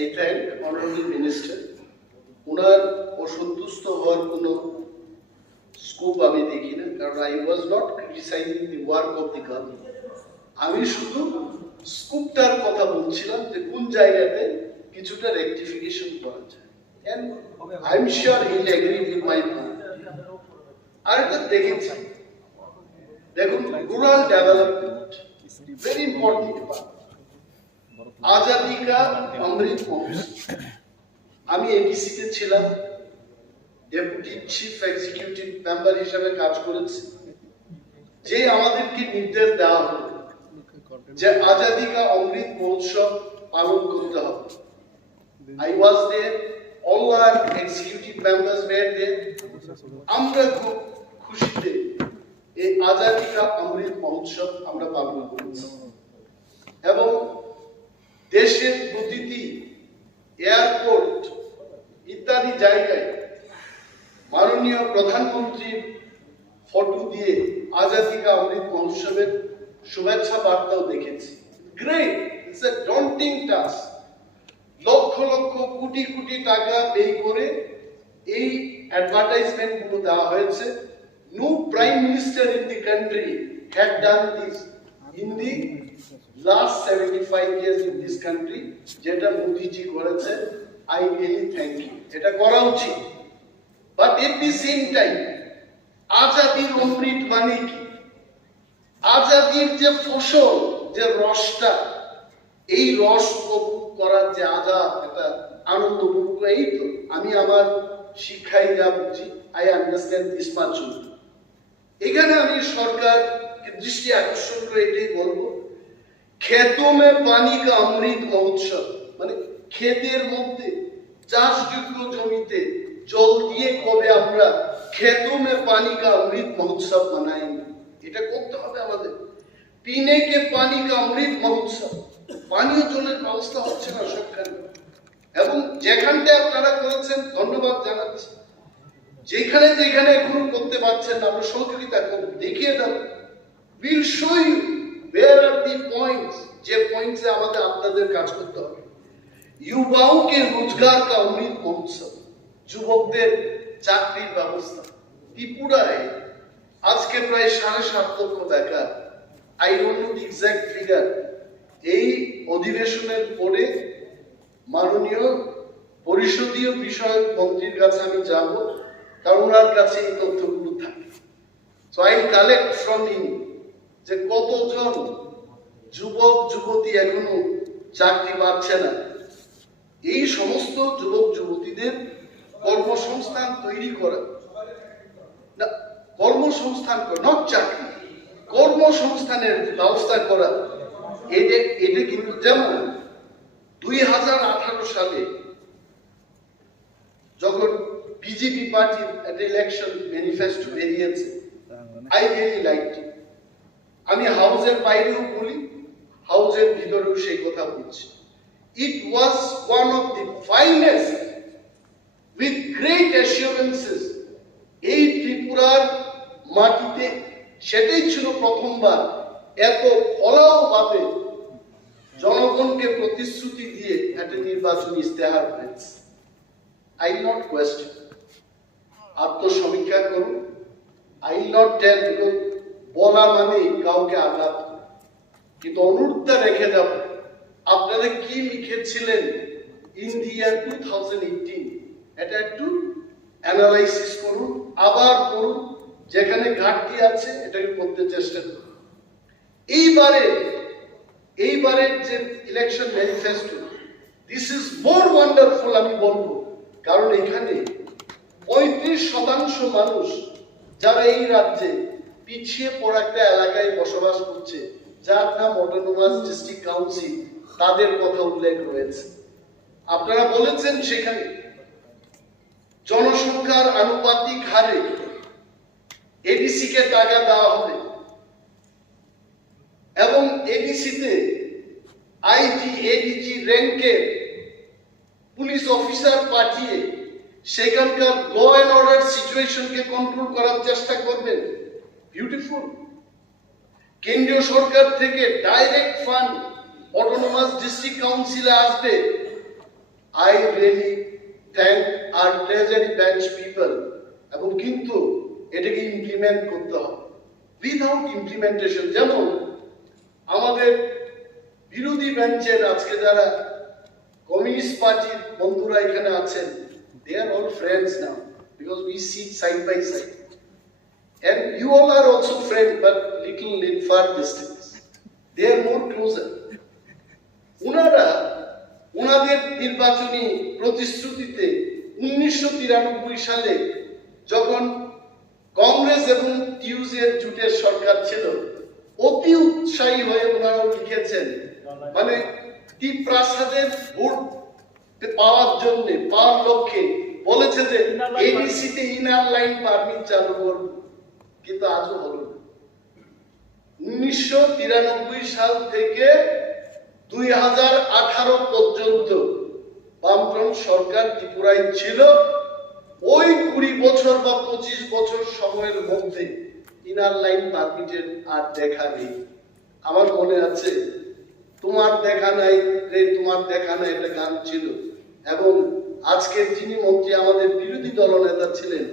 I thank honorable minister ওনার অসন্তুষ্ট হওয়ার কোনো স্কোপ আমি দেখি না কারণ I was not criticizing the work of the government আমি শুধু স্কোপটার কথা বলছিলাম যে কোন জায়গাতে কিছুটা রেকটিফিকেশন করা যায় and I'm sure he'll agree with my point আরেকটা দেখেছি দেখুন rural development very important part Azadi কা অমৃত মহোৎসব আমি এডিসিতে ছিলাম ডেপুটি চিফ এক্সিকিউটিভ মেম্বার হিসেবে কাজ করেছি যে আমাদেরকে নির্দেশ দেওয়া হলো যে আজাদি কা অমৃত মহোৎসব পালন করতে হবে I was there all our executive members were there আমরা খুব খুশিতে এই আজাদি কা অমৃত মহোৎসব আমরা পালন করেছি এবং দেশের প্রতিটি এয়ারপোর্ট ইত্যাদি জায়গায় মাননীয় প্রধানমন্ত্রীর ফটো দিয়ে আজাদি কা অমৃত মহোৎসবের শুভেচ্ছা বার্তাও দেখেছি great it's a daunting task lakh lakh crore crore টাকা ব্যয় করে এই অ্যাডভার্টাইজমেন্ট গুলো দেওয়া হয়েছে no prime minister in the country had done this in the last 75 years in this country যেটা মোদিজি করেছে I really thank you এটা করা উচিত but at the same time আজাদির অমৃত মানে কি আজাদির যে ফসল যে রসটা এই রস উপভোগ করার যে আজাদ এটা আনন্দ উপভোগ এই তো আমি আমার শিক্ষায় যা বুঝি I understand this much এখানে আমি সরকারকে দৃষ্টি আকর্ষণ করে এটাই বলবো खेतों में पानी का अमृत महोत्सव মানে ক্ষেতের মধ্যে চাষযোগ্য জমিতে জল দিয়ে কবে আমরা खेतों में पानी का अमृत महोत्सव मनाएंगे এটা করতে হবে আমাদের पीने के पानी का अमृत महोत्सव পানীয় জলের ব্যবস্থা হচ্ছে না সবখানে এবং যেখানটা আপনারা করেছেন ধন্যবাদ জানাচ্ছি যেখানে যেখানে এখনো করতে পারছেন আমরা সহযোগিতা করব দেখিয়ে দেব will show you where are the points যে পয়েন্টসে আমাদের আপনাদের কাজ করতে হবে युवाओं के रोजगार का अमृत महोत्सव যুবকদের চাকরির ব্যবস্থা ত্রিপুরায় আজকে প্রায় 7.5 লক্ষ টাকা I don't know the exact figure এই অধিবেশনের পরে মাননীয় পরিষদীয় বিষয়ক মন্ত্রীর কাছে আমি যাব, কারণ ওনার কাছে এই তথ্যগুলো থাকে। So I collect from him যে কতজন যুবক যুবতী এখনো চাকরি পাচ্ছে না। এই সমস্ত যুবক যুবতীদের কর্মসংস্থান তৈরি করা, না কর্মসংস্থান করা, নট চাকরি, কর্মসংস্থানের ব্যবস্থা করা। এটা কিন্তু যেমন 2018 সালে যখন বিজেপি পার্টির একটা ইলেকশন ম্যানিফেস্টো বেরিয়েছে, আই রিয়েলি লাইকড ইট। আমি হাউসের বাইরেও বলি, হাউসের ভিতরেও সেই কথা বলছি। It was one of the finest, with great assurances, এই ত্রিপুরার মাটিতে সেটাই ছিল প্রথমবার এত ফলাও ভাবে জনগণকে প্রতিশ্রুতি দিয়ে একটা নির্বাচনী ইস্তেহার হয়েছে। I will not question, আত্মসমীক্ষা করুন। I will not tell, because বলা মানে কাউকে আঘাত, কিন্তু অনুরোধটা রেখে যাব, আপনারা কি লিখেছিলেন ইন দি ইয়ার 2018 এটা একটু অ্যানালাইসিস করুন, আবার পড়ুন, যেখানে ঘাটতি আছে এটাকে করতে চেষ্টা করুন। এইবারের যে election manifesto, this is more wonderful আমি বলবো, কারণ এখানে 35% মানুষ যারা এই রাজ্যে পিছিয়ে পড়া একটা এলাকায় বসবাস করছে, যার নাম অটোনোমাস ডিস্ট্রিক্ট কাউন্সিল, তাদের কথা উল্লেখ রয়েছে। আপনারা বলেছেন সেখানে জনসংখ্যার আনুপাতিক হারে এডিসি কে টাকা দেওয়া হবে এবং এডিসিতে আইজি এডিজি র্যাঙ্কের পুলিশ অফিসার পাঠিয়ে সেখানকার ল অ্যান্ড অর্ডার সিচুয়েশনকে কন্ট্রোল করার চেষ্টা করবেন। বিউটিফুল। কেন্দ্রীয় সরকার থেকে ডাইরেক্ট ফান্ড অটোনোমাস ডিস্ট্রিক্ট কাউন্সিলে আসবে। I really thank our treasury bench people, এবং কিন্তু এটাকে ইমপ্লিমেন্ট করতে হবে। উইদাউট ইমপ্লিমেন্টেশন, যেমন আমাদের বিরোধী বেঞ্চের আজকে যারা কমিউনিস্ট পার্টির বন্ধুরা এখানে আছেন, they are all friends now because we sit side by side, and you all are also friends but little in far distance. They are more closer. উনাদের নির্বাচনী প্রতিশ্রুতিতে 1993 সালে যখন কংগ্রেস এবং টিউজের জোটের সরকার ছিল, অতি উৎসাহী হয়ে ওনারা লিখেছেন, মানে টিপ্রাসাদের ভোট পাওয়ার জন্য, পাওয়ার লক্ষ্যে বলেছে যে এডিসিতে ইনার লাইন পারমিট চালু করব, কিন্তু আজও হলো না। 1993 সাল থেকে 2018 পর্যন্ত বামফ্রন্ট সরকার ত্রিপুরায় ছিল। ওই 20 বছর বা 25 বছর সময়ের মধ্যে ইনার লাইন পারমিটের আর দেখা নেই। আমার মনে আছে, তোমার দেখা নাই রে, তোমার দেখা নাই, একটা গান ছিল। এবং আজকের যিনি মন্ত্রী, আমাদের বিরোধী দলনেতা ছিলেন,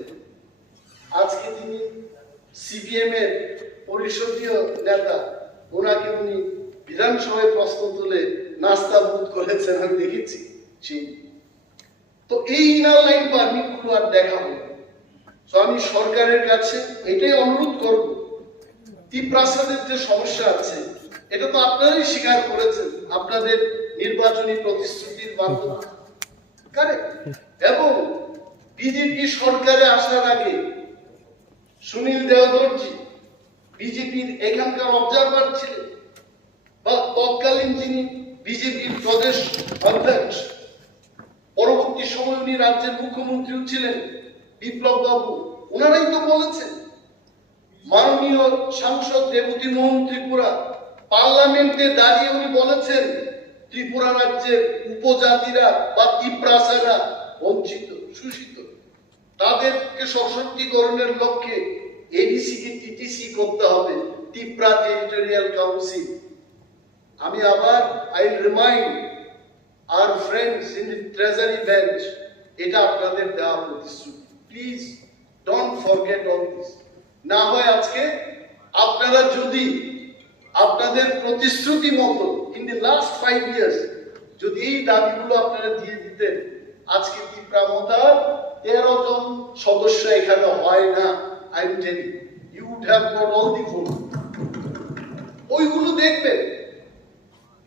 আজকে যিনি সিপিএম এর পরিষদীয় নেতা, ওনাকে উনি বিধানসভায় প্রশ্ন তুলে নাস্তা বুথ করেছেন, আমি দেখেছি সেই। তো এই ইনার লাইন পারমিট গুলো আর দেখাবো। তো আমি সরকারের কাছে এটাই অনুরোধ করব, টিপ্রাসাদের যে সমস্যা আছে এটা তো আপনারাই স্বীকার করেছেন আপনাদের নির্বাচনী প্রতিশ্রুতির মাধ্যমে, কারেক্ট। এবং বিজেপি সরকারে আসার আগে সুনীল দেওদর্জি বিজেপির এখানকার অবজারভার ছিলেন, বা তৎকালীন যিনি বিজেপির প্রদেশ অধ্যক্ষ, পরবর্তী সময় উনি রাজ্যের মুখ্যমন্ত্রীও ছিলেন, বিপ্লব বাবু, ওনারাই তো বলেছেন। মাননীয় সাংসদ রেবতী মোহন ত্রিপুরা পার্লামেন্টে দাঁড়িয়ে উনি বলেছেন, ত্রিপুরা রাজ্যের উপজাতিরা বা টিপ্রাসারা বঞ্চিত, শোষিত, তাদেরকে সশক্তিকরণের লক্ষ্যে এডিসি কে টিটিসি করতে হবে, ত্রিপুরা টেরিটোরিয়াল কাউন্সিল। আমি আবার I remind our friends in the treasury bench, এটা আপনাদের দেওয়া প্রতিশ্রুতি। Please don't forget all this. না হয় আজকে আপনারা যদি আপনাদের প্রতিশ্রুতি মতো ইন দি লাস্ট 5 years যদি এই দাবিগুলো আপনারা দিয়ে দিতেন, আজকে তীব্রামতার 13 জন সদস্য এখানে হয় না। I am telling you would have got all the vote. ওইগুলো দেখবেন।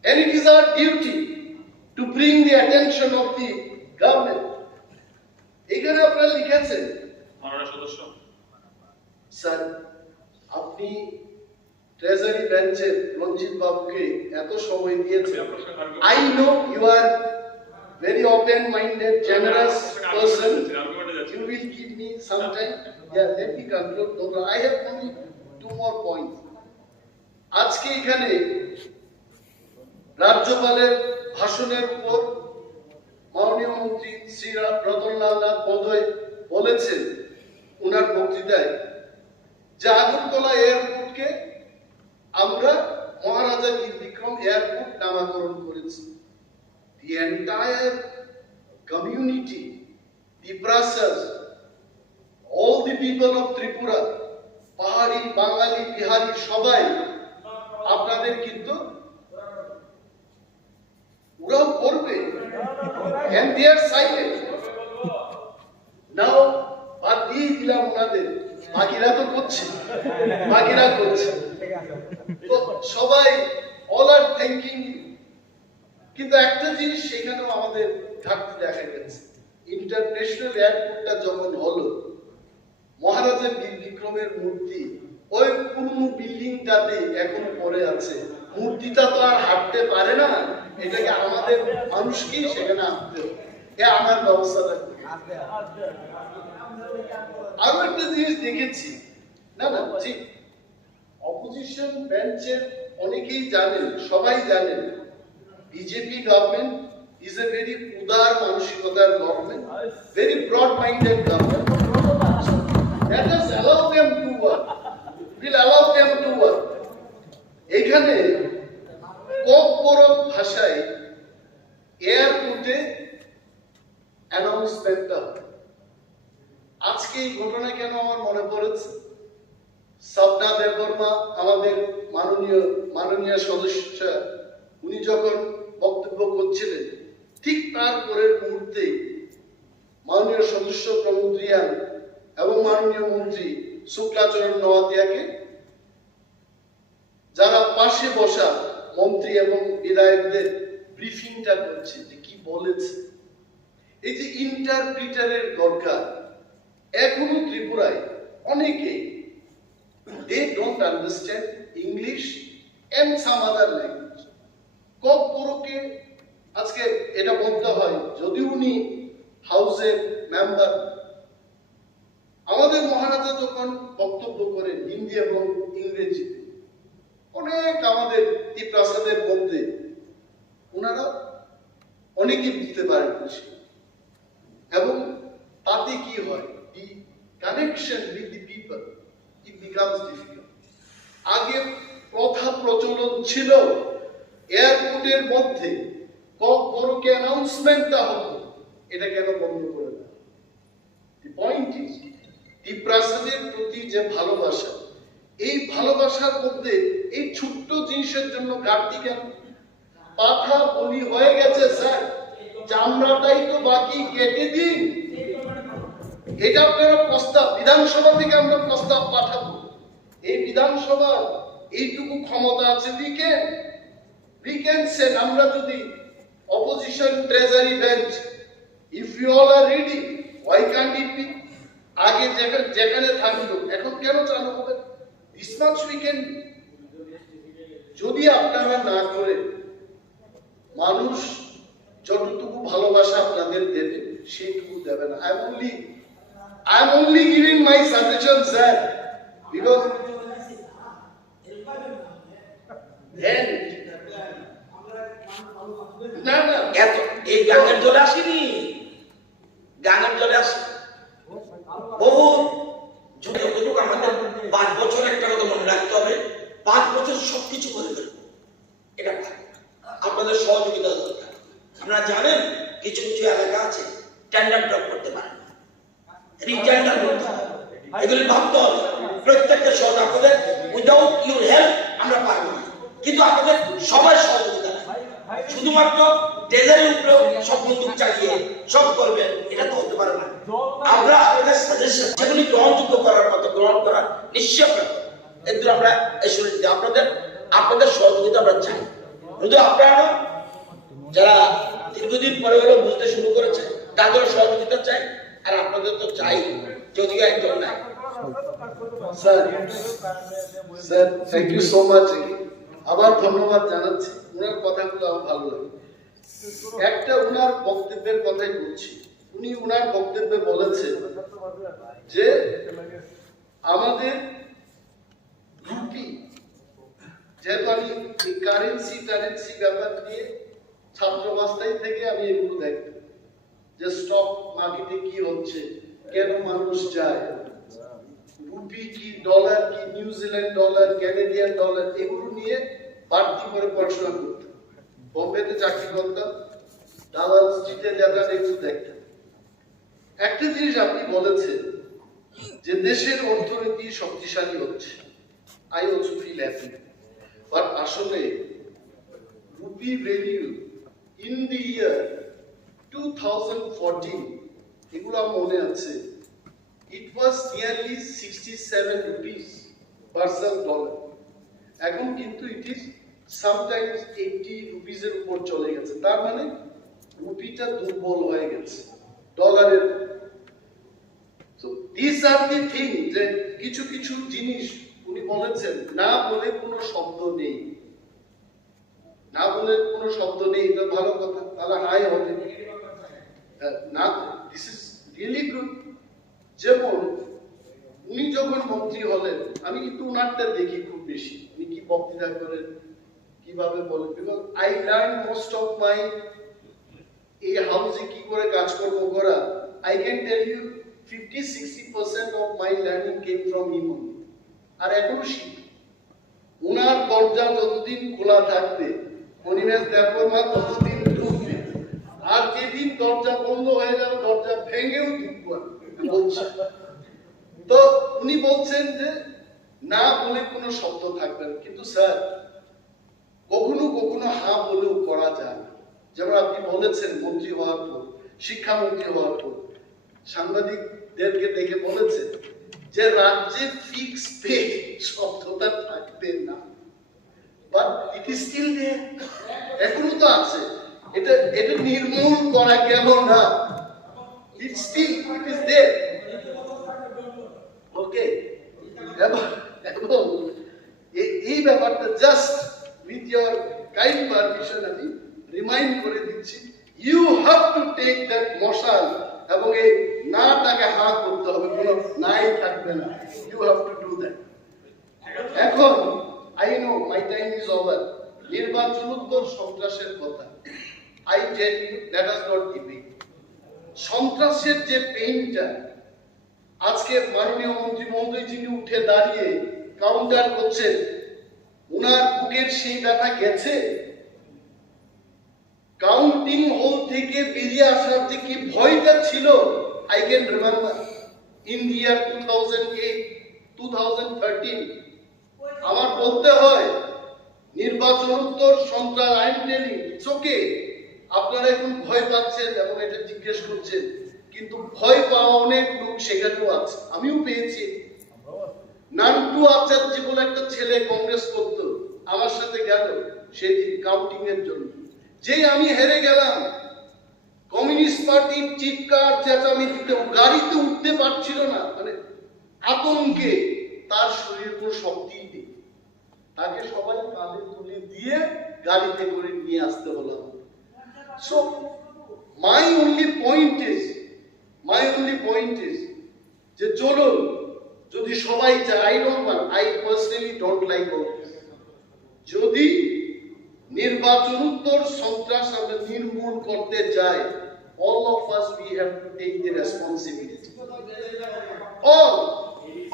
And it is our duty to bring the attention of the government. এখানে আপনারা লিখেছেন মাননীয় সদস্য, স্যার, আপনি ট্রেজারি বেঞ্চের রঞ্জিত বাবুকে এত সময় দিয়েছেন। I know you are very open-minded, generous person. You will give me some time. Yeah, let me conclude. No, I have only 2 more points. আজকে এখানে রাজ্যপালের ভাষণের উপর মাননীয় মন্ত্রী শ্রী রতনলাল নাথ মহোদয় বলেছেন ওনার বক্তৃতায় যে আগরতলা এয়ারপোর্টকে আমরা মহারাজা বীর বিক্রম এয়ারপোর্ট নামকরণ করেছি। The entire community, the Prasas, all the people of Tripura, পাহাড়ি, বাঙালি, বিহারি সবাই আপনাদের কিন্তু ওরাও করবে। And they are silent. Now, বাদ দিয়ে দিলাম ওনাদের, বাকিরা তো করছে, বাকিরা করছে। তো সবাই all are thanking you. কিন্তু একটা জিনিস সেখানেও আমাদের ঘাটতি দেখা গেছে। ইন্টারন্যাশনাল এয়ারপোর্টটা যখন হলো, মহারাজা বীর বিক্রমের মূর্তি ওই পুরনো বিল্ডিংটাতে এখন পড়ে আছে। মূর্তিটা তো আর হাঁটতে পারে না, এটাকে আমাদের মানুষকেই সেখানে আনতে হবে। আমার ব্যবস্থাটা আরো একটা জিনিস দেখেছি, না না জি, অপোজিশন বেঞ্চের অনেকেই জানেন, সবাই জানেন, BJP government is a very উদার মানসিকতার government, very broad minded government. Let us allow them to work. We'll allow them to work. এখানে কর্পোরেট ভাষায় এয়ারপোর্টে অ্যানাউন্সমেন্টটা হবে। আজকে এই ঘটনা কেন আমার মনে পড়েছে, সবনা দেববর্মা আমাদের মাননীয় সদস্য, উনি যখন বক্তব্য করছিলেন ঠিক তার পরের মুহূর্তে মাননীয় সদস্য প্রমোদ রিয়াং এবং মাননীয় মন্ত্রী শুক্লাচরণ নওয়াতিয়াকে, যারা পাশে বসা মন্ত্রী এবং বিধায়কদের ব্রিফিংটা করছে যে কি বলেছে। এই যে ইন্টারপ্রিটারের দরকার, এখনো ত্রিপুরায় অনেকে they don't understand English and some other language. কর্পোরেটকে আজকে এটা বলতে হয়, যদি উনি হাউসের মেম্বার। আমাদের মহারাজা যখন বক্তব্য করেন হিন্দি এবং ইংরেজিতে, অনেক আমাদের এই প্রাসাদের মধ্যে ওনারা অনেকে বুঝতে পারেন এবং তাতে কি হয়, the connection with the people it becomes difficult. আগে প্রথা প্রচলন ছিল এয়ারপোর্টের মধ্যে বড়কে অ্যানাউন্সমেন্টটা হতো, এটা কেন বন্ধ করে দেয়? দি পয়েন্ট ইজ দি প্রাসাদের প্রতি যে ভালোবাসা, এই ভালোবাসার মধ্যে এই ছোট্ট জিনিসের জন্য ঘাটতি কেন? পাঠা বলি হয়ে গেছে স্যার, চামড়াটাই তো বাকি, কেটে দিন। এটা আপনারা প্রস্তাব, বিধানসভা থেকে আমরা প্রস্তাব পাঠাবো। এই বিধানসভা এইটুকু ক্ষমতা আছে, we can send, আমরা যদি opposition treasury bench, if you all are ready, why can't it be? আগে যেখানে থাকলো এখন কেন চালু হবে? This much we can do. যদি আপনারা না করে, মানুষ যতটুকু ভালোবাসা আপনাদের দেবে সেইটুকু দেবে না। I am only giving my suggestion, sir, because then না এত এই গানের জলে আসেনি, গানের জলে আসে বহু যতটুকু আমাদের 5 বছর একটা কথা মনে রাখতে হবে, 5 বছর সবকিছু করে ফেলবো, এটা আপনাদের সহযোগিতা দরকার। আপনারা জানেন কিছু কিছু এলাকা আছে টেন্ডার ড্রপ করতে পারে না, রিটেন্ডার করতে হবে, এগুলি ভাবতে হবে। প্রত্যেকটা শহর আপনাদের উইদাউট ইউর হেল্প আমরা পারবো না, কিন্তু আপনাদের সবাই সহযোগিতা শুধুমাত্র ডেজারের উপরে সব বন্দুক চালিয়ে সব করবেন, এটা তো হতে পারে না। আমরা আপনাদের সাজেশন যেগুলি গ্রহণযোগ্য করার মতো গ্রহণ করার নিশ্চয় আমরা এর আমরা এসে আপনাদের সহযোগিতা আমরা চাই। শুধু আপনারা যারা দীর্ঘদিন পরে হলেও বুঝতে শুরু করেছে তাদের সহযোগিতা চাই, আর আপনাদের তো চাই, যদিও একজন নাই। Sir sir thank you so much, আবার ধন্যবাদ জানাচ্ছি। ওনার কথাগুলো আমার ভালো লাগে। একটা ওনার বক্তব্যের কথাই বলছি। উনি ওনার বক্তব্যে বলেছেন যে আমাদের রুপি, যেহেতু আমি কারেন্সি ব্যাপার নিয়ে ছাত্রাবস্থায় থেকে আমি এগুলো দেখতাম, যে স্টক মার্কেটে কি হচ্ছে, কেন মানুষ যায়, রুপি কি, ডলার কি, নিউজিল্যান্ড ডলার, ক্যানাডিয়ান ডলার, এগুলো নিয়ে বাড়তি করে পড়াশোনা করতাম। বোম্বেতে চাকরি করতাম, দালাল স্ট্রিটে যেতাম, একটু দেখতাম। একটা জিনিস আপনি বলেছেন যে দেশের অর্থনীতি শক্তিশালী হচ্ছে, I also feel happy, but আসলে rupee value in the year 2014, এগুলো আমার মনে আছে, it was nearly 67 rupees versus dollar. এখন কিন্তু it is sometimes 80 rupees এর উপর চলে গেছে। তার মানে রুপিটা দুর্বল হয়ে গেছে ডলারের। So these are the things, যে কিছু কিছু জিনিস উনি বলেছেন, না বলে কোনো শব্দ নেই, না বলে কোনো শব্দ নেই, এটা ভালো কথা, তাহলে হাই হবে না। This is really good. যেমন উনি যখন মন্ত্রী হলেন, আমি কিন্তু উনারটা দেখি খুব বেশি, উনি কি বক্তৃতা করেন, কিভাবে বলেন, because I learn most of my এই হাউসে কি করে কাজকর্ম করা, I can tell you 50-60% of my learning came from him. আর এখনো শিখি। উনার দরজা যতদিন খোলা থাকবে, মনিমেষ দেববর্মা ততদিন ঢুকবে, আর যেদিন দরজা বন্ধ হয়ে যাবে, দরজা ভেঙেও ঢুকবো বলছে। তো উনি বলছেন যে না বলে কোনো শব্দ থাকবে না, কিন্তু স্যার কখনো কখনো হা বলেও করা যায়। যেমন আপনি বলেছেন মন্ত্রী হওয়ার পর, শিক্ষামন্ত্রী হওয়ার পর সাংবাদিকদেরকে দেখে বলেছেন যে রাজ্যে ফিক্স পে শব্দটা থাকবে না, but it is still there, এখনো তো আছে। এটা নির্মূল করা গেল না, it still it is there. ওকে, এবং এই ব্যাপারটা just with your kind permission আমি রিমাইন্ড করে দিচ্ছি, you have to take that মশাল, এবং এই নাটাকে হা করতে হবে, কোনো নাই থাকবে না, you have to do that. এখন I know my time is over. নির্বাচনোত্তর সন্ত্রাসের কথা, I tell you let us not debate. সন্ত্রাসের যে পেইনটা আজকে মাননীয় মন্ত্রী মহোদয় যিনি উঠে দাঁড়িয়ে কাউন্টার করছেন, উনার বুকের সেই ব্যথা গেছে। কাউন্টিং হল থেকে বেরিয়ে আসার যে কি ভয়টা ছিল, I can remember in the year 2008, 2013। আমার বলতে হয় নির্বাচনোত্তর সন্ত্রাস, I am telling it's okay, আপনারা এখন ভয় পাচ্ছেন এবং এটা জিজ্ঞেস করছেন, কিন্তু ভয় পাওয়া অনেক লোক সেখানেও আছে, আমিও পেয়েছি। নান্টু আচার্য বলে একটা ছেলে কংগ্রেস করতো, আমার সাথে গেল সেদিন কাউন্টিং এর জন্য, যে আমি হেরে গেলাম, কমিউনিস্ট পার্টির চিৎকার চেঁচামেচিতে গাড়িতে উঠতে পারছিল না, মানে আতঙ্কে, তার শরীরে কোনো শক্তিই নেই, তাকে সবাই কাঁধে তুলে দিয়ে গাড়িতে করে নিয়ে আসতে হলো। So my only point is যে চলুন, যদি সবাই চায়, I personally don't like all this, যদি নির্বাচনোত্তর সন্ত্রাস আমরা নির্মূল করতে যাই, all of us we have to take the responsibility,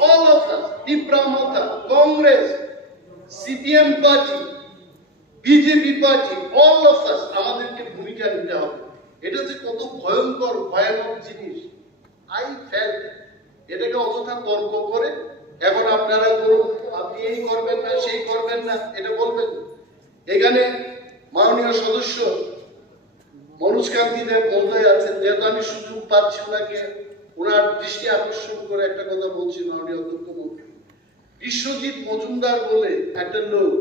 all of us, Dipramata, Congress, CPM party, BJP party, all of us, আমাদেরকে ভূমিকা নিতে হবে। এটা যে কত ভয়ঙ্কর ভয়ানক জিনিস, আই ফেল্ট। এটাকে অযথা তর্ক করে এখন আপনারা করুন, আপনি এই করবেন না, সেই করবেন না, এটা বলবেন। এখানে মাননীয় সদস্য মনোজ কান্তি দেব মহোদয় আছেন, যেহেতু আমি সুযোগ পাচ্ছি ওনাকে ওনার দৃষ্টি আকর্ষণ করে একটা কথা বলছি মাননীয় অধ্যক্ষ মন্ত্রী। বিশ্বজিৎ মজুমদার বলে একটা লোক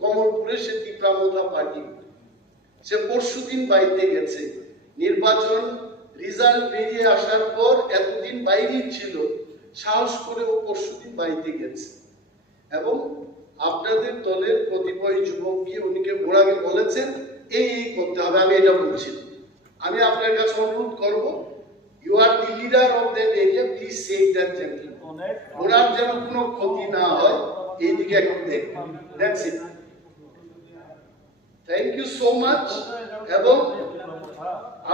কমলপুরে, সে তীব্রামথা পার্টি, সে পরশুদিন বাড়িতে গেছে। নির্বাচন রেজাল্ট বেরিয়ে আসার পর এতদিন বাইরেই ছিল, সাহস করে ও পরশুদিন বাড়িতে গেছে এবং আপনাদের দলের কতিপয় যুবক গিয়ে উনিকে ওনাকে বলেছেন এই করতে হবে। আমি এটা বলছি, আমি আপনার কাছে অনুরোধ করব, you are the leader of that area, please save that gentleman. ওনার যেন কোনো ক্ষতি না হয় এই দিকে একটু দেখবেন। That's it. Thank you so much. এবং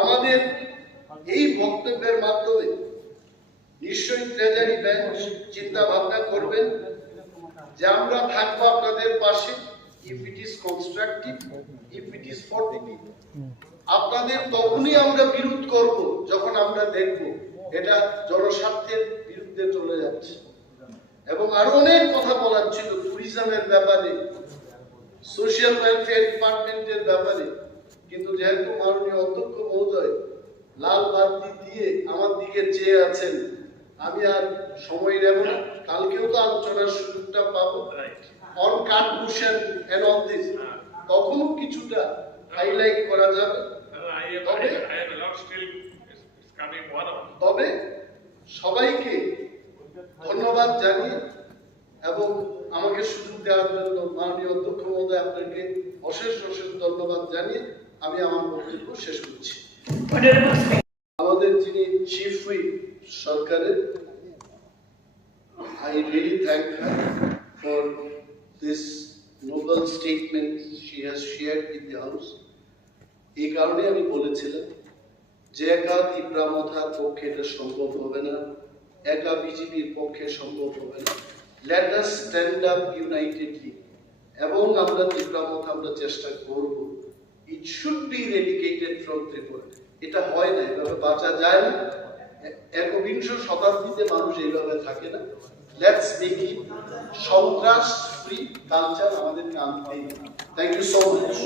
আমাদের এই বক্তব্যের মাধ্যমে নিশ্চয়ই ট্রেজারি ব্যাংক চিন্তা ভাবনা করবেন যে আমরা থাকবো আপনাদের পাশে, if it is constructive, if it is for the people. আপনাদের তখনই আমরা বিরোধ করব যখন আমরা দেখব এটা জনস্বার্থের বিরুদ্ধে চলে যাচ্ছে। এবং আরো অনেক কথা বলার ছিল, ট্যুরিজমের ব্যাপারে, সোশ্যাল ওয়েলফেয়ার ডিপার্টমেন্টের ব্যাপারে, কিন্তু যেহেতু মাননীয় অধ্যক্ষ মহোদয় লাল বাতি দিয়ে আমার দিকে চেয়ে আছেন, আমি আর সময় নেব না। কালকেও তো আলোচনার সুযোগটা পাবো অন কার্ডকুশন এন্ড অল দিস, তখনও কিছুটা হাইলাইট করা যাবে। তবে সবাইকে ধন্যবাদ জানিয়ে এবং আমাকে সুযোগ দেওয়ার জন্য মাননীয় অধ্যক্ষ মহোদয় আপনাকে অশেষ অশেষ ধন্যবাদ জানিয়ে আমি আমার বক্তব্য শেষ করছি। আমাদের যিনি চিফ হুইপ সরকারের, I really thank her for this noble statement she has shared with the house. এই কারণে আমি বলেছিলাম যে একা তীব্রামথার পক্ষে এটা সম্ভব হবে না, একা বিজেপির পক্ষে সম্ভব হবে না। Let us stand up unitedly এবং আমরা তীব্রামথা আমরা চেষ্টা করব। It should be eradicated from Tripura. এটা হয় না, এভাবে বাঁচা যায় না। একবিংশ শতাব্দীতে মানুষ এইভাবে থাকে না। Let's make it সন্ত্রাস ফ্রি কালচার আমাদেরকে আনতেই। Thank you so much.